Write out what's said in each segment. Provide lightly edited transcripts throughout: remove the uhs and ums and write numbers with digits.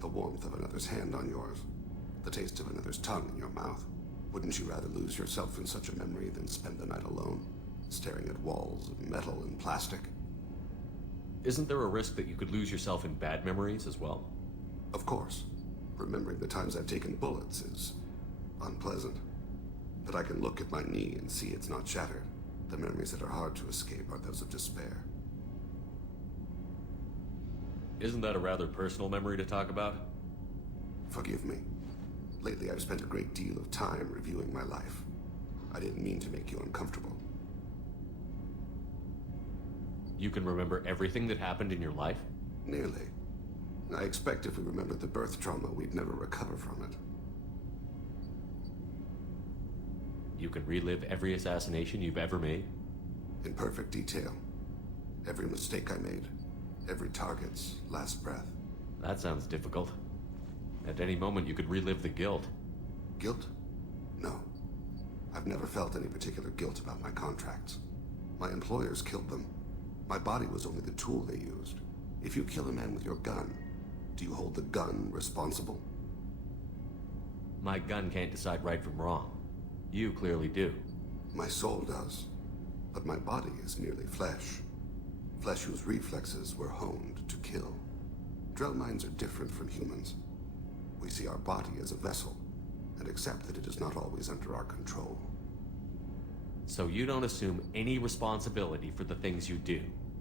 The warmth of another's hand on yours. The taste of another's tongue in your mouth. Wouldn't you rather lose yourself in such a memory than spend the night alone, staring at walls of metal and plastic? Isn't there a risk that you could lose yourself in bad memories as well? Of course. Remembering the times I've taken bullets is unpleasant. But I can look at my knee and see it's not shattered. The memories that are hard to escape are those of despair. Isn't that a rather personal memory to talk about? Forgive me. Lately I've spent a great deal of time reviewing my life. I didn't mean to make you uncomfortable. You can remember everything that happened in your life? Nearly. I expect if we remembered the birth trauma, we'd never recover from it. You can relive every assassination you've ever made? In perfect detail. Every mistake I made. Every target's last breath. That sounds difficult. At any moment you could relive the guilt. Guilt? No. I've never felt any particular guilt about my contracts. My employers killed them. My body was only the tool they used. If you kill a man with your gun, do you hold the gun responsible? My gun can't decide right from wrong. You clearly do. My soul does. But my body is merely flesh. Flesh whose reflexes were honed to kill. Drell minds are different from humans. We see our body as a vessel, and accept that it is not always under our control. So you don't assume any responsibility for the things you do?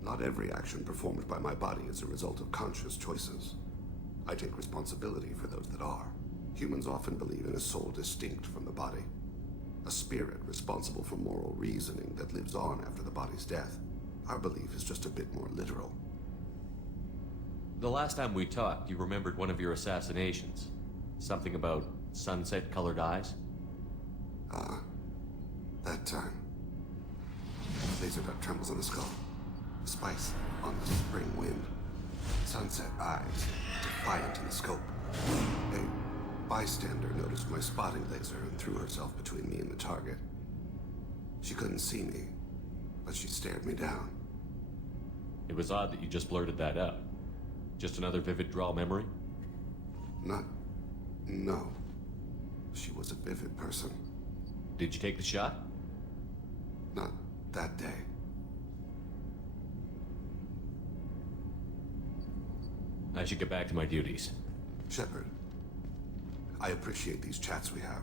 Not every action performed by my body is a result of conscious choices. I take responsibility for those that are. Humans often believe in a soul distinct from the body. A spirit responsible for moral reasoning that lives on after the body's death. Our belief is just a bit more literal. The last time we talked, you remembered one of your assassinations. Something about sunset-colored eyes? That time. Laser dot trembles on the skull. Spice on the spring wind. Sunset eyes, defiant in the scope. A bystander noticed my spotting laser and threw herself between me and the target. She couldn't see me, but she stared me down. It was odd that you just blurted that out. Just another vivid draw memory? No. She was a vivid person. Did you take the shot? Not that day. I should get back to my duties. Shepard, I appreciate these chats we have.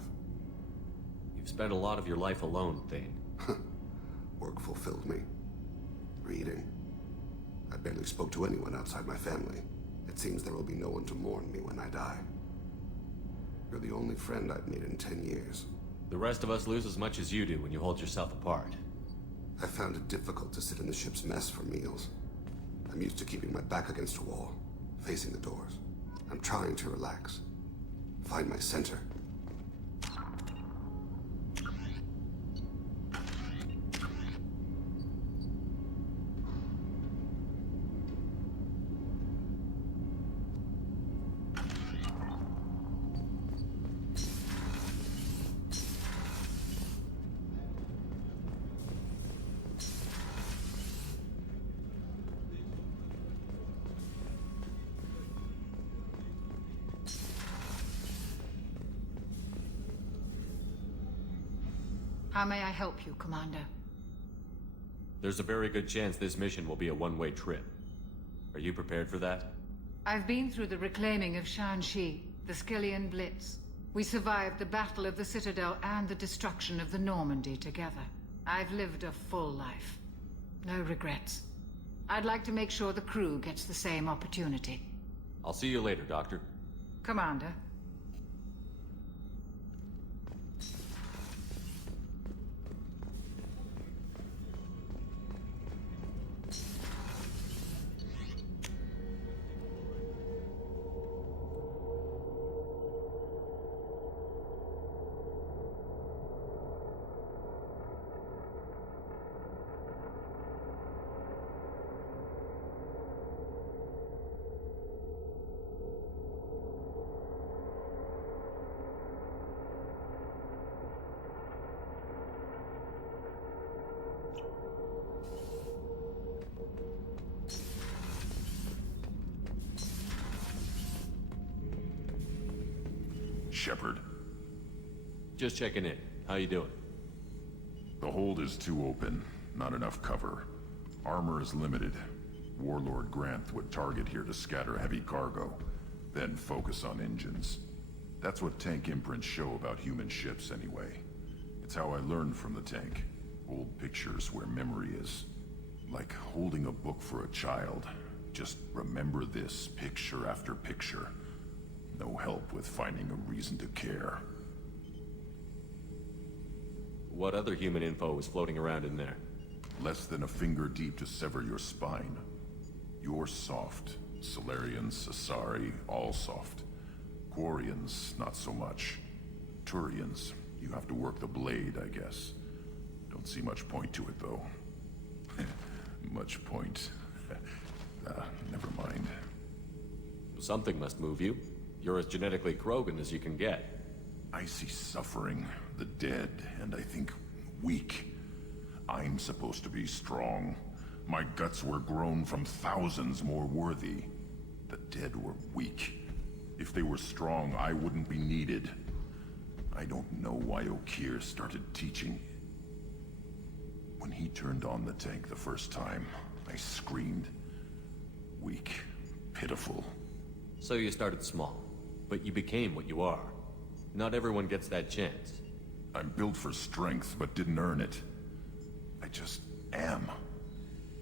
You've spent a lot of your life alone, Thane. Work fulfilled me. Reading. I barely spoke to anyone outside my family. It seems there will be no one to mourn me when I die. You're the only friend I've made in 10 years. The rest of us lose as much as you do when you hold yourself apart. I found it difficult to sit in the ship's mess for meals. I'm used to keeping my back against a wall, facing the doors. I'm trying to relax. Find my center. How may I help you, Commander? There's a very good chance this mission will be a one-way trip. Are you prepared for that? I've been through the reclaiming of Shanxi, the Skillian Blitz. We survived the Battle of the Citadel and the destruction of the Normandy together. I've lived a full life. No regrets. I'd like to make sure the crew gets the same opportunity. I'll see you later, Doctor. Commander. Shepard. Just checking in. How you doing? The hold is too open. Not enough cover. Armor is limited. Warlord Grant would target here to scatter heavy cargo, then focus on engines. That's what tank imprints show about human ships anyway. It's how I learned from the tank. Old pictures where memory is. Like holding a book for a child. Just remember this picture after picture. No help with finding a reason to care. What other human info was floating around in there? Less than a finger deep to sever your spine. You're soft. Solarians, Asari, all soft. Quarians, not so much. Turians, you have to work the blade, I guess. Don't see much point to it, though. Much point. Never mind. Something must move you. You're as genetically Krogan as you can get. I see suffering, the dead, and I think weak. I'm supposed to be strong. My guts were grown from thousands more worthy. The dead were weak. If they were strong, I wouldn't be needed. I don't know why Okeer started teaching. When he turned on the tank the first time, I screamed. Weak, pitiful. So you started small, but you became what you are. Not everyone gets that chance. I'm built for strength, but didn't earn it. I just am.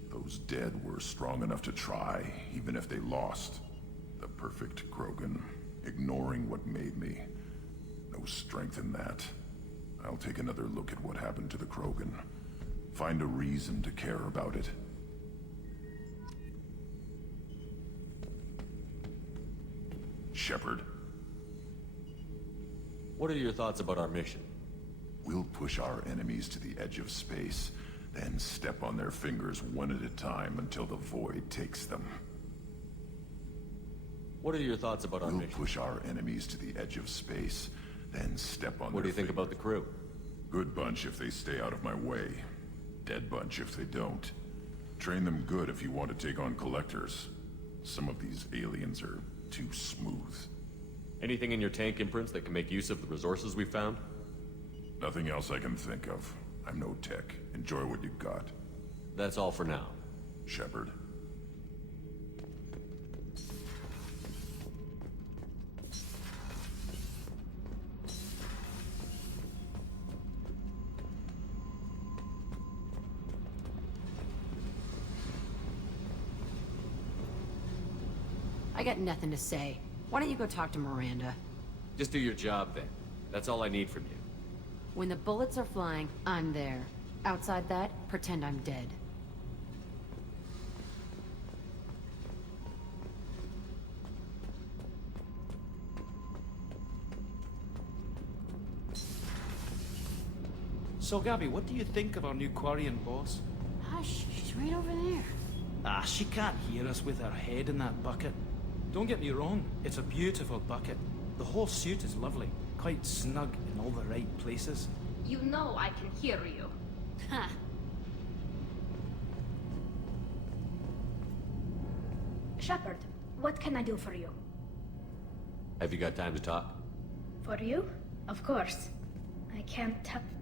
Those dead were strong enough to try, even if they lost. The perfect Krogan, ignoring what made me. No strength in that. I'll take another look at what happened to the Krogan. Find a reason to care about it. Shepard. What are your thoughts about our mission? We'll push our enemies to the edge of space, then step on their fingers one at a time until the void takes them. What are your thoughts about our We'll mission? push our enemies to the edge of space, then step on What do their you think about the crew? Good bunch if they stay out of my way. Dead bunch if they don't. Train them good if you want to take on collectors. Some of these aliens are too smooth. Anything in your tank imprints that can make use of the resources we found? Nothing else I can think of. I'm no tech. Enjoy what you got. That's all for now. Shepard. I got nothing to say. Why don't you go talk to Miranda? Just do your job then. That's all I need from you. When the bullets are flying, I'm there. Outside that, pretend I'm dead. So, Gabby, what do you think of our new Quarian boss? Hush, she's right over there. Ah, she can't hear us with her head in that bucket. Don't get me wrong, it's a beautiful bucket. The whole suit is lovely, quite snug in all the right places. You know I can hear you. Ha! Shepard, what can I do for you? Have you got time to talk? For you? Of course. I can't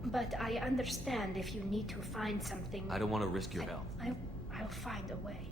but I understand if you need to find something. I don't want to risk your health. I'll find a way.